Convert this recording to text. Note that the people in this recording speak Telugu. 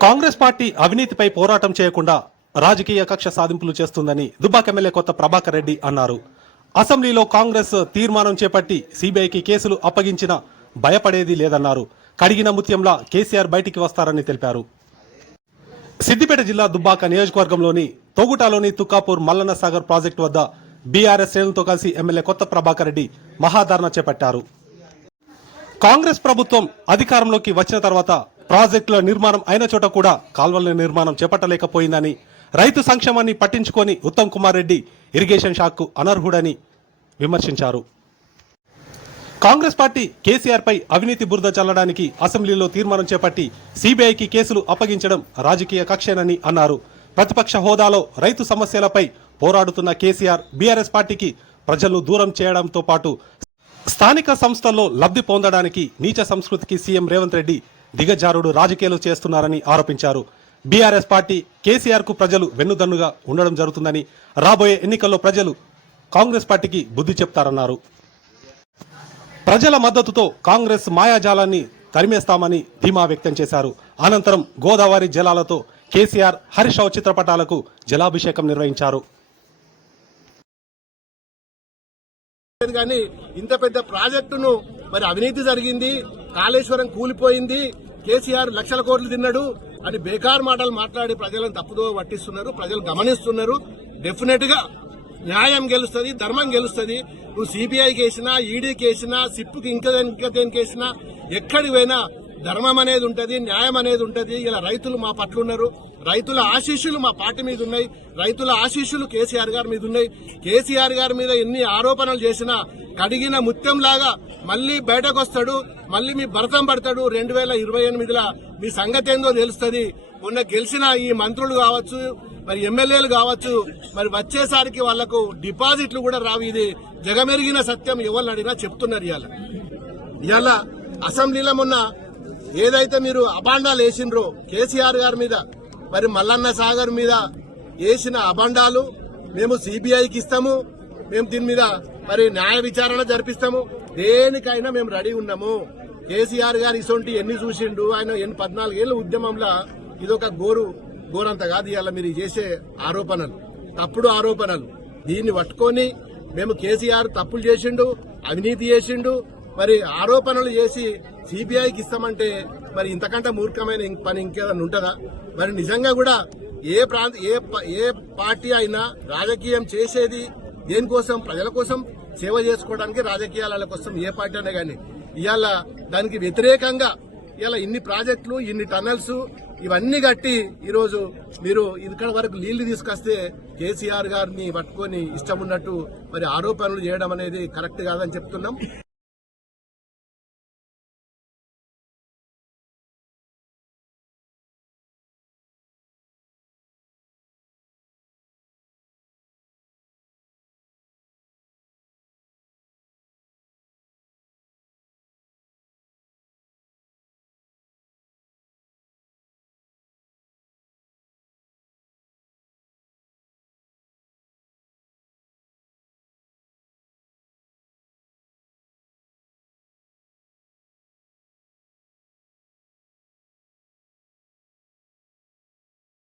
కాంగ్రెస్ పార్టీ అవినీతిపై పోరాటం చేయకుండా రాజకీయ కక్ష సాధింపులు చేస్తుందని దుబ్బాక ఎమ్మెల్యే కొత్త ప్రభాకర్ రెడ్డి అన్నారు. అసెంబ్లీలో కాంగ్రెస్ తీర్మానం చేపట్టి సిబిఐకి కేసులు అప్పగించినా భయపడేది లేదన్నారు. కడిగిన ముత్యంలా కేసీఆర్ బయటికి వస్తారని తెలిపారు. సిద్దిపేట జిల్లా దుబ్బాక నియోజకవర్గంలోని తోగుటాలోని తుక్కాపూర్ మల్లన్న సాగర్ ప్రాజెక్టు వద్ద బీఆర్ఎస్ శ్రేణులతో కలిసి ఎమ్మెల్యే కొత్త ప్రభాకర్ రెడ్డి మహాధారణ చేపట్టారు. కాంగ్రెస్ ప్రభుత్వం అధికారంలోకి వచ్చిన తర్వాత ప్రాజెక్టుల నిర్మాణం అయిన చోట కూడా కాల్వల నిర్మాణం చేపట్టలేకపోయిందని రైతు సంక్షేమాన్ని పట్టించుకొని ఉత్తమ్ కుమార్ రెడ్డి ఇరిగేషన్ శాఖకు అనర్హుడని విమర్శించారు. కాంగ్రెస్ పార్టీ కేసీఆర్ పై అవినీతి బురద చల్లడానికి అసెంబ్లీలో తీర్మానం చేపట్టి సిబిఐకి కేసులు అప్పగించడం రాజకీయ కక్షేనని అన్నారు. ప్రతిపక్ష హోదాలో రైతు సమస్యలపై పోరాడుతున్న కేసీఆర్ బీఆర్ఎస్ పార్టీకి ప్రజలను దూరం చేయడంతో పాటు స్థానిక సంస్థల్లో లబ్ధి పొందడానికి నీచ సంస్కృతికి సీఎం రేవంత్ రెడ్డి దిగజారుడు రాజకీయాలు చేస్తున్నారని ఆరోపించారు. బీఆర్ఎస్ పార్టీ కేసీఆర్కు ప్రజలు వెన్నుదన్నుగా ఉండడం జరుగుతుందని రాబోయే ఎన్నికల్లో ప్రజలు కాంగ్రెస్ పార్టీకి బుద్ధి చెప్తారన్నారు. ప్రజల మద్దతుతో కాంగ్రెస్ మాయాజాలాన్ని తరిమేస్తామని ధీమా వ్యక్తం చేశారు. అనంతరం గోదావరి జలాలతో కేసీఆర్ హరీష్ రావు చిత్రపటాలకు జలాభిషేకం నిర్వహించారు. కానీ ఇంత పెద్ద ప్రాజెక్టును మరి అవినీతి జరిగింది కాళేశ్వరం కూలిపోయింది కేసీఆర్ లక్షల కోట్లు తిన్నాడు అని బేకార్ మాటలు మాట్లాడి ప్రజలను తప్పుదో పట్టిస్తున్నారు ప్రజలు గమనిస్తున్నారు. డెఫినెట్గా న్యాయం గెలుస్తుంది ధర్మం గెలుస్తుంది. నువ్వు సిబిఐకి వేసినా ఈడీకి వేసినా సిప్పుకి ఇంకా ఇంకా దేనికి వేసినా ఎక్కడికి పోయినా ధర్మం అనేది ఉంటుంది న్యాయం అనేది ఉంటుంది. ఇలా రైతులు మా పట్ల ఉన్నారు. రైతుల ఆశీస్సులు మా పార్టీ మీద ఉన్నాయి. రైతుల ఆశీస్సులు కేసీఆర్ గారి మీద ఉన్నాయి. కేసీఆర్ గారి మీద ఎన్ని ఆరోపణలు చేసినా కడిగిన ముత్యం లాగా మళ్ళీ బయటకు వస్తాడు మళ్ళీ మీ భరతం పడతాడు. రెండు వేల ఇరవై ఎనిమిదిలో మీ సంగతి ఏందో తెలుస్తుంది. మొన్న గెలిచిన ఈ మంత్రులు కావచ్చు మరి ఎమ్మెల్యేలు కావచ్చు మరి వచ్చేసరికి వాళ్ళకు డిపాజిట్లు కూడా రావు. ఇది జగమెరిగిన సత్యం ఎవరు అడిగినా చెప్తున్నారు ఇవాళ ఇవాళ అసెంబ్లీలో మొన్న ఏదైతే మీరు అభాండాలు వేసిండ్రో కేసీఆర్ గారి మీద మరి మల్లన్న సాగర్ మీద వేసిన అభాండాలు మేము సిబిఐకి ఇస్తాము. మేము దీని మీద మరి న్యాయ విచారణ జరిపిస్తాము. దేనికైనా మేము రెడీ ఉన్నాము. కేసీఆర్ గారు ఇసొంటి ఎన్ని చూసిండు ఆయన ఎన్ని పద్నాలుగేళ్ళ ఉద్యమంలో ఇదొక గోరు గోరంత కాదు ఇవాళ మీరు చేసే ఆరోపణలు. తప్పుడు ఆరోపణలు. దీన్ని పట్టుకొని మేము కేసీఆర్ తప్పులు చేసిండు అవినీతి చేసిండు మరి ఆరోపణలు చేసి సిబిఐకి ఇస్తామంటే మరి ఇంతకంటే మూర్ఖమైన పని ఇంకేదన్నా ఉంటుందా? మరి నిజంగా కూడా ఏ ప్రాంత ఏ ప- ఏ పార్టీ అయినా రాజకీయం చేసేది దేనికోసం ప్రజల కోసం సేవ చేసుకోవడానికి రాజకీయాల కోసం ఏ పార్టీ అయినా కానీ ఇవాళ దానికి వ్యతిరేకంగా ఇలా ఇన్ని ప్రాజెక్టులు ఇన్ని టన్నల్స్ ఇవన్నీ కట్టి ఈరోజు మీరు ఇక్కడ వరకు నీళ్ళు తీసుకొస్తే కేసీఆర్ గారిని పట్టుకొని ఇష్టం ఉన్నట్టు మరి ఆరోపణలు చేయడం అనేది కరెక్ట్ కాదని చెప్తున్నాం.